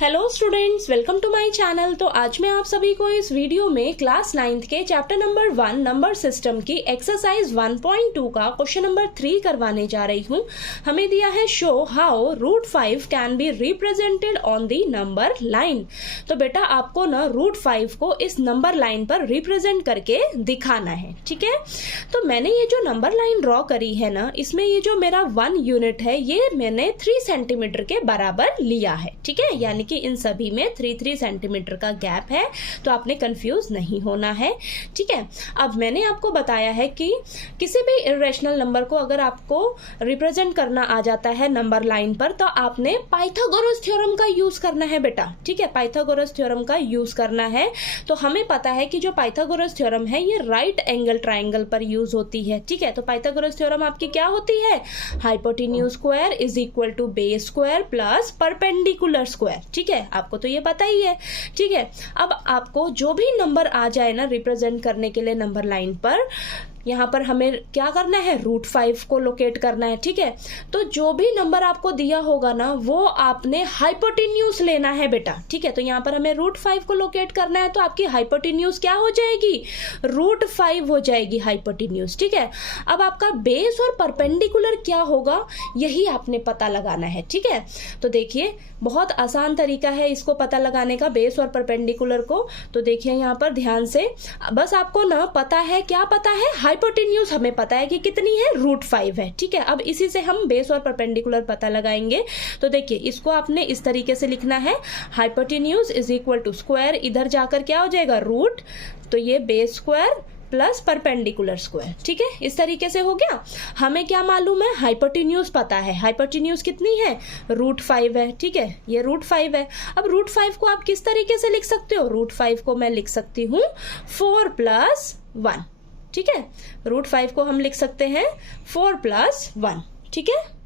Hello students, welcome to my channel. तो आज मैं आप सभी को इस वीडियो में क्लास 9th के चैप्टर नंबर 1 नंबर सिस्टम की एक्सरसाइज 1.2 का क्वेश्चन नंबर 3 करवाने जा रही हूँ। हमें दिया है show how √5 can be represented on the number line. तो बेटा आपको ना √5 को इस नंबर लाइन पर रिप्रेजेंट करके दिखाना है, ठीक है। तो मैंने ये जो नंबर लाइन ड्रॉ करी है ना, इसमें ये जो मेरा 1 यूनिट है ये मैंने 3 सेंटीमीटर के बराबर लिया है, ठीक है। यानी कि इन सभी में 3-3 सेंटीमीटर का गैप है, तो आपने कंफ्यूज नहीं होना है, ठीक है। अब मैंने आपको बताया है कि किसी भी इरेशनल नंबर को अगर आपको रिप्रेजेंट करना आ जाता है नंबर लाइन पर, तो आपने पाइथागोरस थ्योरम का यूज करना है बेटा, ठीक है। पाइथागोरस थ्योरम का यूज करना है। तो हमें पता है कि जो पाइथागोरस थ्योरम है ये राइट एंगल ट्राइंगल पर यूज होती है, ठीक है। तो पाइथागोरस थ्योरम आपकी क्या होती है? Hypotenuse square is equal to base square plus perpendicular square, ठीक है। आपको तो ये पता ही है, ठीक है। अब आपको जो भी नंबर आ जाए ना रिप्रेजेंट करने के लिए नंबर लाइन पर, यहाँ पर हमें क्या करना है? √5 को लोकेट करना है, ठीक है। तो जो भी नंबर आपको दिया होगा ना वो आपने हाइपोटेन्यूज लेना है बेटा, ठीक है। तो यहाँ पर हमें √5 को लोकेट करना है, तो आपकी हाइपोटेन्यूज क्या हो जाएगी? √5 हो जाएगी हाइपोटेन्यूज, ठीक है। अब आपका बेस और परपेंडिकुलर क्या होगा यही आपने पता लगाना है, ठीक है। तो देखिए बहुत आसान तरीका है इसको पता लगाने का, बेस और परपेंडिकुलर को। तो देखिए यहाँ पर ध्यान से, बस आपको ना पता है, क्या पता है? हाइपोटेन्यूज हमें पता है कि कितनी है? √5 है, ठीक है। अब इसी से हम बेस और परपेंडिकुलर पता लगाएंगे। तो देखिए इसको आपने इस तरीके से लिखना है, hypotenuse is equal to square, इधर जाकर क्या हो जाएगा? रूट, तो ये base square plus perpendicular square, ठीक है। इस तरीके से हो गया। हमें क्या मालूम है? हाइपोटेन्यूज पता है। हाइपोटेन्यूज कितनी है? √5 है, ठीक है। ये √5 है। अब √5 को आप किस तरीके से लिख सकते हो? √5 को मैं लिख सकती हूँ 4 + 1, ठीक है। √5 को हम लिख सकते हैं 4 + 1, ठीक है।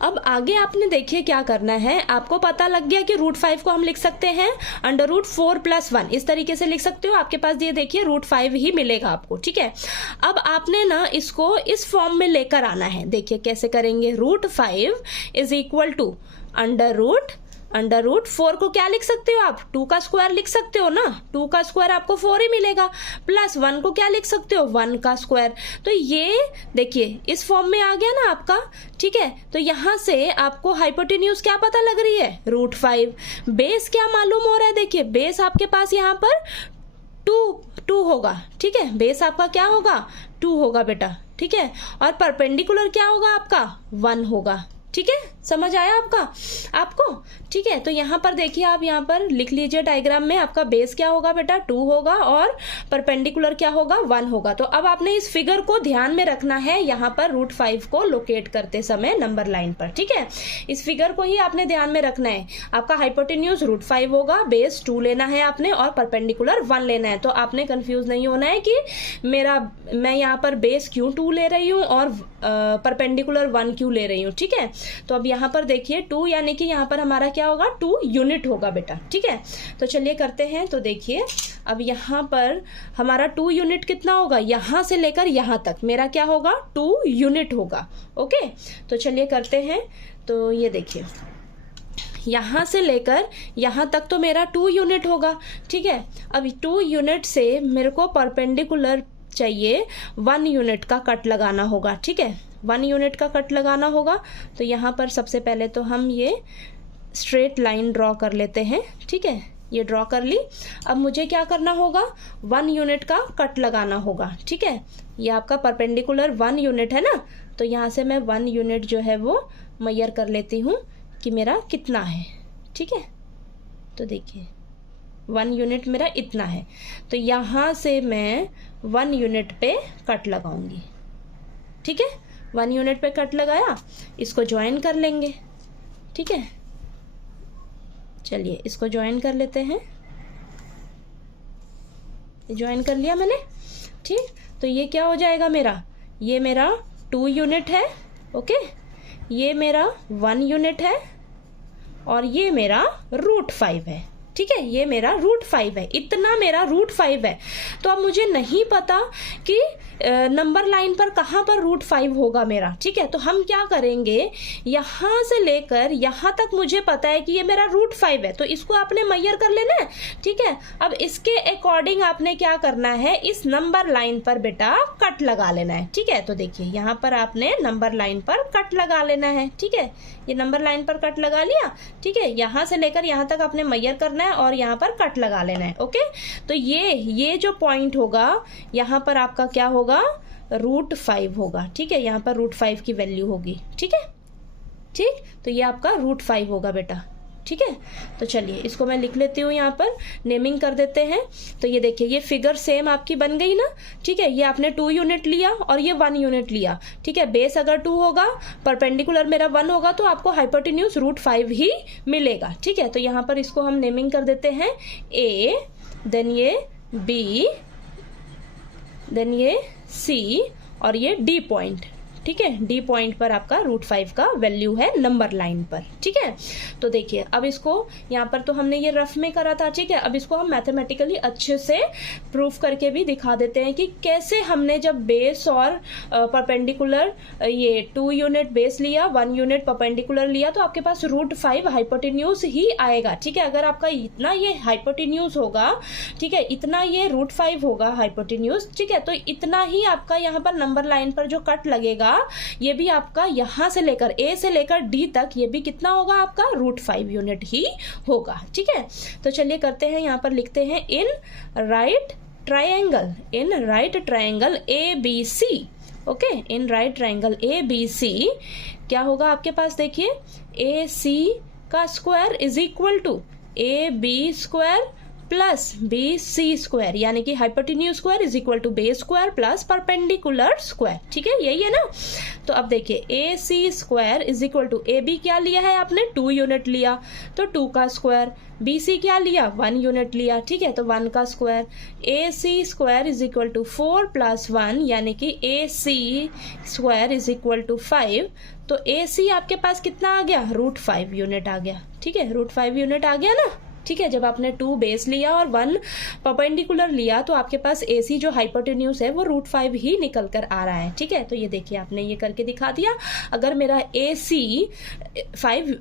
अब आगे आपने देखिए क्या करना है, आपको पता लग गया कि √5 को हम लिख सकते हैं √4 + 1, इस तरीके से लिख सकते हो। आपके पास ये देखिए √5 ही मिलेगा आपको, ठीक है। अब आपने ना इसको इस फॉर्म में लेकर आना है। देखिए कैसे करेंगे, √5 इज इक्वल टू √4 को क्या लिख सकते हो आप? 2 का स्क्वायर लिख सकते हो ना, 2 का स्क्वायर आपको 4 ही मिलेगा, प्लस 1 को क्या लिख सकते हो? 1 का स्क्वायर। तो ये देखिए इस फॉर्म में आ गया ना आपका, ठीक है। तो यहां से आपको हाइपोटेन्यूज क्या पता लग रही है? √5। बेस क्या मालूम हो रहा है? देखिए बेस आपके पास यहाँ पर 2 होगा, ठीक है। बेस आपका क्या होगा? 2 होगा बेटा, ठीक है। और परपेंडिकुलर क्या होगा आपका? 1 होगा, ठीक है। समझ आया आपको, ठीक है। तो यहाँ पर देखिए, आप यहाँ पर लिख लीजिए डायग्राम में, आपका बेस क्या होगा बेटा? 2 होगा और परपेंडिकुलर क्या होगा? 1 होगा। तो अब आपने इस फिगर को ध्यान में रखना है यहाँ पर √5 को लोकेट करते समय नंबर लाइन पर, ठीक है। इस फिगर को ही आपने ध्यान में रखना है। आपका हाइपोटेन्यूज √5 होगा, बेस 2 लेना है आपने और परपेंडिकुलर 1 लेना है। तो आपने कंफ्यूज नहीं होना है कि मैं यहाँ पर बेस क्यों 2 ले रही हूँ और परपेंडिकुलर 1 क्यों ले रही हूँ, ठीक है। तो अब यहाँ पर देखिए 2 यानी कि यहाँ पर हमारा क्या होगा? 2 यूनिट होगा बेटा, ठीक है। तो चलिए करते हैं। तो देखिए अब यहाँ पर हमारा 2 यूनिट कितना होगा? यहाँ से लेकर यहाँ तक मेरा क्या होगा? 2 यूनिट होगा, ओके। तो चलिए करते हैं। तो ये देखिए यहाँ से लेकर यहाँ तक तो मेरा 2 यूनिट होगा, ठीक है। अब 2 यूनिट से मेरे को परपेंडिकुलर चाहिए 1 यूनिट का कट लगाना होगा, ठीक है। 1 यूनिट का कट लगाना होगा। तो यहाँ पर सबसे पहले तो हम ये स्ट्रेट लाइन ड्रॉ कर लेते हैं, ठीक है। ये ड्रॉ कर ली। अब मुझे क्या करना होगा? 1 यूनिट का कट लगाना होगा, ठीक है। ये आपका परपेंडिकुलर 1 यूनिट है ना, तो यहाँ से मैं 1 यूनिट जो है वो मेजर कर लेती हूँ कि मेरा कितना है, ठीक है। तो देखिए 1 यूनिट मेरा इतना है, तो यहाँ से मैं 1 यूनिट पे कट लगाऊंगी, ठीक है। 1 यूनिट पे कट लगाया, इसको ज्वाइन कर लेंगे, ठीक है। चलिए इसको ज्वाइन कर लेते हैं। ज्वाइन कर लिया मैंने, ठीक। तो ये क्या हो जाएगा मेरा? ये मेरा 2 यूनिट है, ओके। ये मेरा 1 यूनिट है और ये मेरा √5 है, ठीक है, ये मेरा रूट 5 है, इतना मेरा रूट 5 है। तो अब मुझे नहीं पता कि नंबर लाइन पर कहाँ पर रूट 5 होगा मेरा, ठीक है। तो हम क्या करेंगे, यहाँ से लेकर यहाँ तक मुझे पता है कि ये मेरा रूट 5 है, तो इसको आपने मैयर कर लेना है, ठीक है। अब इसके अकॉर्डिंग आपने क्या करना है, इस नंबर लाइन पर बेटा कट लगा लेना है, ठीक है। तो देखिए यहाँ पर आपने नंबर लाइन पर कट लगा लेना है, ठीक है। ये नंबर लाइन पर कट लगा लिया, ठीक है। यहाँ से लेकर यहाँ तक आपने मैयर करना है और यहाँ पर कट लगा लेना है, ओके। तो ये जो पॉइंट होगा यहाँ पर आपका क्या होगा, रूट 5 होगा, ठीक है। यहाँ पर रूट 5 की वैल्यू होगी, ठीक है, ठीक। तो ये आपका रूट 5 होगा बेटा, ठीक है। तो चलिए इसको मैं लिख लेती हूँ, यहाँ पर नेमिंग कर देते हैं। तो ये देखिए ये फिगर सेम आपकी बन गई ना, ठीक है। ये आपने 2 यूनिट लिया और ये 1 यूनिट लिया, ठीक है। बेस अगर 2 होगा, परपेंडिकुलर मेरा 1 होगा, तो आपको हाइपोटेन्यूज रूट 5 ही मिलेगा, ठीक है। तो यहाँ पर इसको हम नेमिंग कर देते हैं A, देन ये B, देन ये C और ये D पॉइंट, ठीक है। D पॉइंट पर आपका रूट 5 का वैल्यू है नंबर लाइन पर, ठीक है। तो देखिए अब इसको यहाँ पर तो हमने ये रफ में करा था, ठीक है। अब इसको हम मैथमेटिकली अच्छे से प्रूफ करके भी दिखा देते हैं कि कैसे हमने जब बेस और परपेंडिकुलर ये 2 यूनिट बेस लिया, 1 यूनिट परपेंडिकुलर लिया, तो आपके पास रूट 5 हाइपोटेन्यूज ही आएगा, ठीक है। अगर आपका इतना ये हाइपोटेन्यूज होगा, ठीक है, इतना ये रूट 5 होगा हाइपोटेन्यूज, ठीक है, तो इतना ही आपका यहाँ पर नंबर लाइन पर जो कट लगेगा ये भी आपका यहां से लेकर A से लेकर D तक ये भी कितना होगा आपका रूट 5 यूनिट ही होगा, ठीक है। तो चलिए करते हैं, यहाँ पर लिखते हैं in right triangle ABC, okay. In right triangle ABC क्या होगा आपके पास, देखिए AC का square is equal to AB square plus BC square, यानी कि hypotenuse square is equal to base square plus perpendicular square, ठीक है, यही है ना। तो अब देखिए AC square is equal to AB क्या लिया है आपने, 2 यूनिट लिया, तो 2 का स्क्वायर, BC क्या लिया, 1 यूनिट लिया, ठीक है, तो 1 का square, AC square is equal to 4 plus 1, यानी कि AC square is equal to 5। तो AC आपके पास कितना आ गया, रूट 5 यूनिट आ गया, ठीक है, रूट 5 यूनिट आ गया ना, ठीक है। जब आपने 2 बेस लिया और 1 परपेंडिकुलर लिया, तो आपके पास AC जो हाइपोटेन्यूज है वो रूट 5 ही निकल कर आ रहा है, ठीक है। तो ये देखिए आपने ये करके दिखा दिया। अगर मेरा AC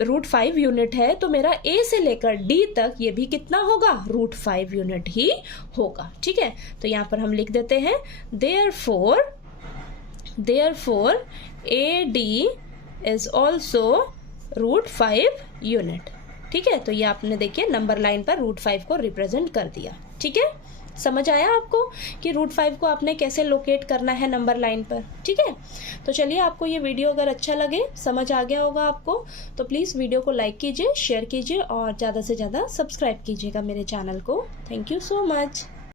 रूट 5 यूनिट है, तो मेरा A से लेकर D तक ये भी कितना होगा, रूट 5 यूनिट ही होगा, ठीक है। तो यहाँ पर हम लिख देते हैं therefore AD is also root 5 unit, ठीक है। तो ये आपने देखिए नंबर लाइन पर रूट 5 को रिप्रेजेंट कर दिया, ठीक है। समझ आया आपको कि रूट 5 को आपने कैसे लोकेट करना है नंबर लाइन पर, ठीक है। तो चलिए आपको ये वीडियो अगर अच्छा लगे, समझ आ गया होगा आपको, तो प्लीज़ वीडियो को लाइक कीजिए, शेयर कीजिए और ज़्यादा से ज़्यादा सब्सक्राइब कीजिएगा मेरे चैनल को। Thank you so much.